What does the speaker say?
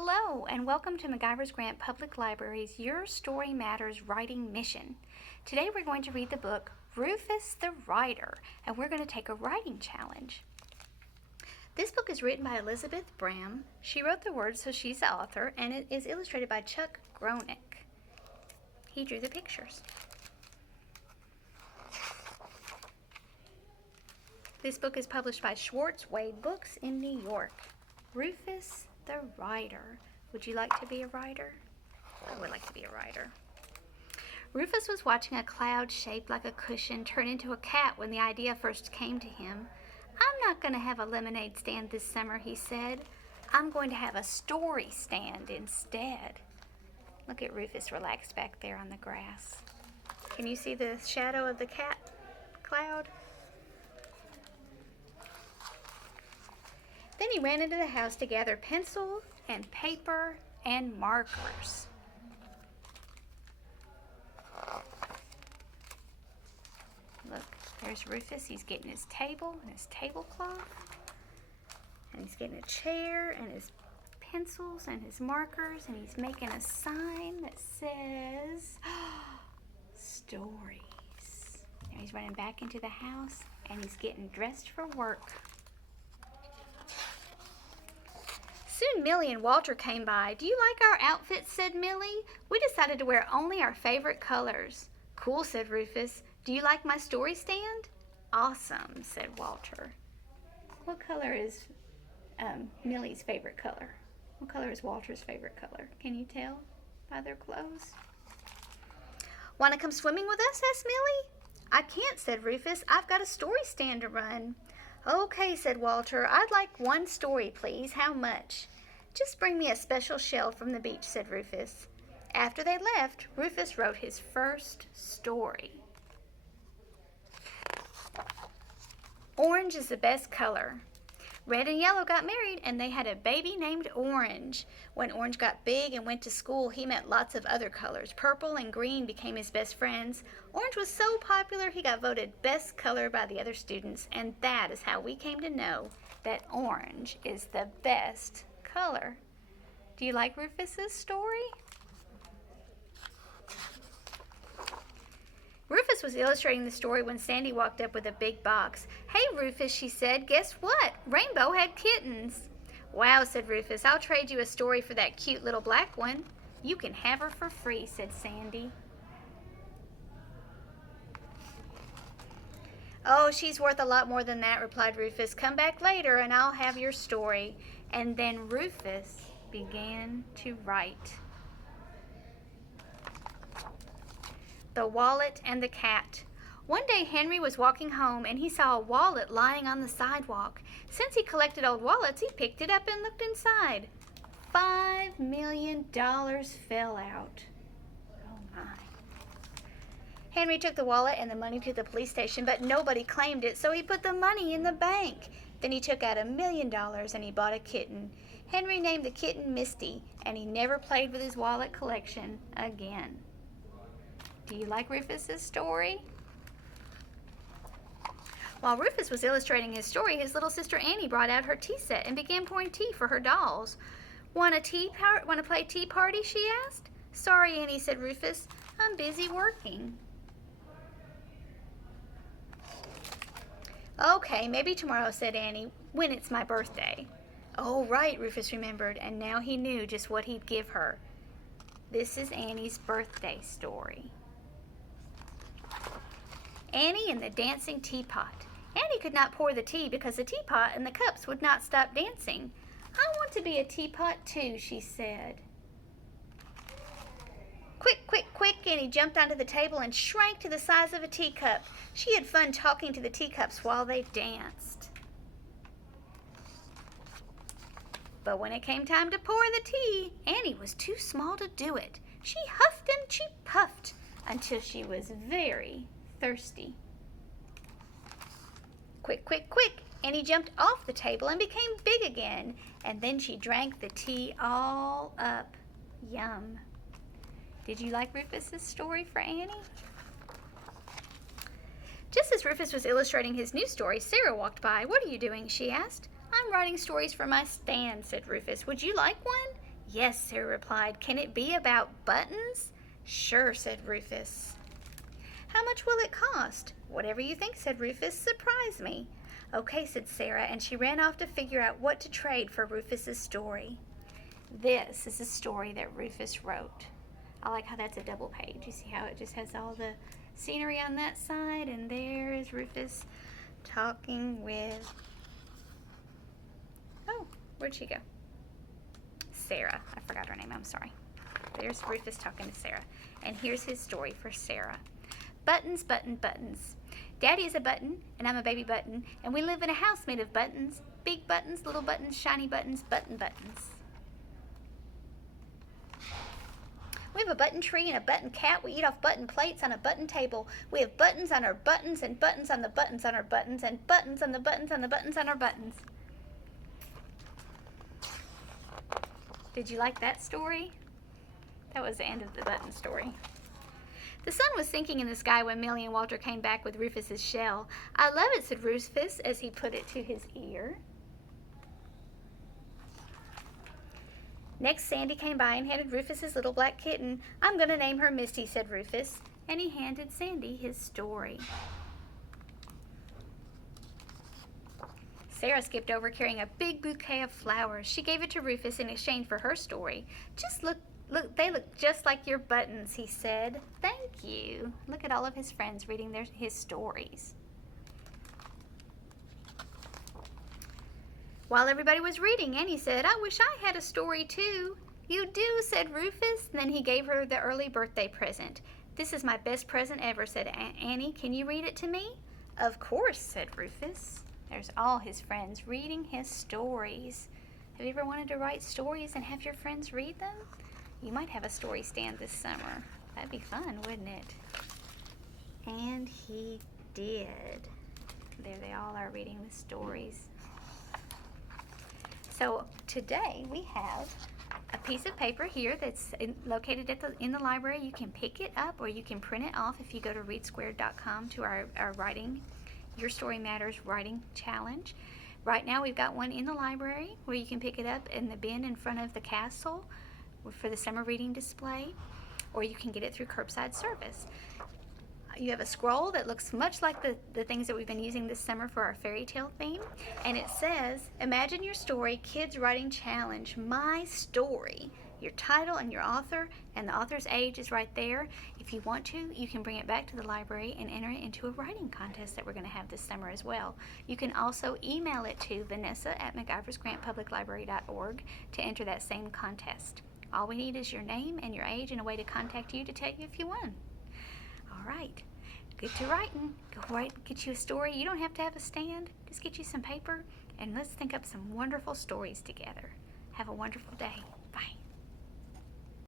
Hello, and welcome to McIver's Grant Public Library's Your Story Matters writing mission. Today we're going to read the book Rufus the Writer, and we're going to take a writing challenge. This book is written by Elizabeth Bram. She wrote the words, so she's the author, and it is illustrated by Chuck Gronick. He drew the pictures. This book is published by Schwartz Wade Books in New York. Rufus the Writer. Would you like to be a writer? I would like to be a writer. Rufus was watching a cloud shaped like a cushion turn into a cat when the idea first came to him. I'm not going to have a lemonade stand this summer, he said. I'm going to have a story stand instead. Look at Rufus relaxed back there on the grass. Can you see the shadow of the cat cloud? Then he ran into the house to gather pencil and paper and markers. Look, there's Rufus. He's getting his table and his tablecloth. And he's getting a chair and his pencils and his markers. And he's making a sign that says, stories. And he's running back into the house and he's getting dressed for work. Soon Millie and Walter came by. Do you like our outfits? Said Millie. We decided to wear only our favorite colors. Cool, said Rufus. Do you like my story stand? Awesome, said Walter. What color is Millie's favorite color? What color is Walter's favorite color? Can you tell by their clothes? Want to come swimming with us? Asked Millie. I can't, said Rufus. I've got a story stand to run. Okay, said Walter. I'd like one story, please. How much? Just bring me a special shell from the beach, said Rufus. After they left, Rufus wrote his first story. Orange is the best color. Red and yellow got married, and they had a baby named Orange. When Orange got big and went to school, he met lots of other colors. Purple and green became his best friends. Orange was so popular, he got voted best color by the other students, and that is how we came to know that orange is the best color. Do you like Rufus's story? Rufus was illustrating the story when Sandy walked up with a big box. Hey, Rufus, she said, guess what? Rainbow had kittens. Wow, said Rufus, I'll trade you a story for that cute little black one. You can have her for free, said Sandy. Oh, she's worth a lot more than that, replied Rufus. Come back later and I'll have your story. And then Rufus began to write. The Wallet and the Cat. One day Henry was walking home and he saw a wallet lying on the sidewalk. Since he collected old wallets, he picked it up and looked inside. $5 million fell out. Oh my. Henry took the wallet and the money to the police station, but nobody claimed it, so he put the money in the bank. Then he took out $1 million and he bought a kitten. Henry named the kitten Misty, and he never played with his wallet collection again. Do you like Rufus's story? While Rufus was illustrating his story, his little sister Annie brought out her tea set and began pouring tea for her dolls. Want to play tea party? She asked. Sorry, Annie, said Rufus. I'm busy working. Okay, maybe tomorrow, said Annie, when it's my birthday. Oh, right, Rufus remembered, and now he knew just what he'd give her. This is Annie's birthday story. Annie and the Dancing Teapot. Annie could not pour the tea because the teapot and the cups would not stop dancing. I want to be a teapot too, she said. Quick, quick, quick, Annie jumped onto the table and shrank to the size of a teacup. She had fun talking to the teacups while they danced. But when it came time to pour the tea, Annie was too small to do it. She huffed and she puffed until she was very thirsty. Quick, quick, quick! Annie jumped off the table and became big again, and then she drank the tea all up. Yum. Did you like Rufus's story for Annie? Just as Rufus was illustrating his new story, Sarah walked by. What are you doing? She asked. I'm writing stories for my stand, said Rufus. Would you like one? Yes, Sarah replied. Can it be about buttons? Sure, said Rufus. How much will it cost? Whatever you think, said Rufus. Surprise me. Okay, said Sarah, and she ran off to figure out what to trade for Rufus's story. This is a story that Rufus wrote. I like how that's a double page. You see how it just has all the scenery on that side, and there is Rufus talking with... Oh, where'd she go? Sarah. I forgot her name, I'm sorry. There's Rufus talking to Sarah. And here's his story for Sarah. Buttons, buttons. Daddy is a button, and I'm a baby button, and we live in a house made of buttons. Big buttons, little buttons, shiny buttons, buttons. We have a button tree and a button cat. We eat off button plates on a button table. We have buttons on our buttons and buttons on the buttons on our buttons and buttons on the buttons on the buttons on our buttons. Did you like that story? That was the end of the button story. The sun was sinking in the sky when Millie and Walter came back with Rufus's shell. I love it, said Rufus as he put it to his ear. Next, Sandy came by and handed Rufus his little black kitten. I'm going to name her Misty, said Rufus, and he handed Sandy his story. Sarah skipped over carrying a big bouquet of flowers. She gave it to Rufus in exchange for her story. Just look, they look just like your buttons, he said. Thank you. Look at all of his friends reading his stories. While everybody was reading, Annie said, I wish I had a story too. You do, said Rufus. And then he gave her the early birthday present. This is my best present ever, said Annie. Can you read it to me? Of course, said Rufus. There's all his friends reading his stories. Have you ever wanted to write stories and have your friends read them? You might have a story stand this summer. That'd be fun, wouldn't it? And he did. There they all are reading the stories. So today we have a piece of paper here that's located in the library. You can pick it up or you can print it off if you go to readsquared.com to our writing, Your Story Matters writing challenge. Right now we've got one in the library where you can pick it up in the bin in front of the castle for the summer reading display, or you can get it through curbside service. You have a scroll that looks much like the things that we've been using this summer for our fairy tale theme, and it says, Imagine Your Story Kids Writing Challenge, My Story. Your title and your author, and the author's age is right there. If you want to, you can bring it back to the library and enter it into a writing contest that we're going to have this summer as well. You can also email it to vanessa@mciversgrantpubliclibrary.org to enter that same contest. All we need is your name and your age and a way to contact you to tell you if you won. All right, get to writing. Go write, get you a story. You don't have to have a stand. Just get you some paper and let's think up some wonderful stories together. Have a wonderful day.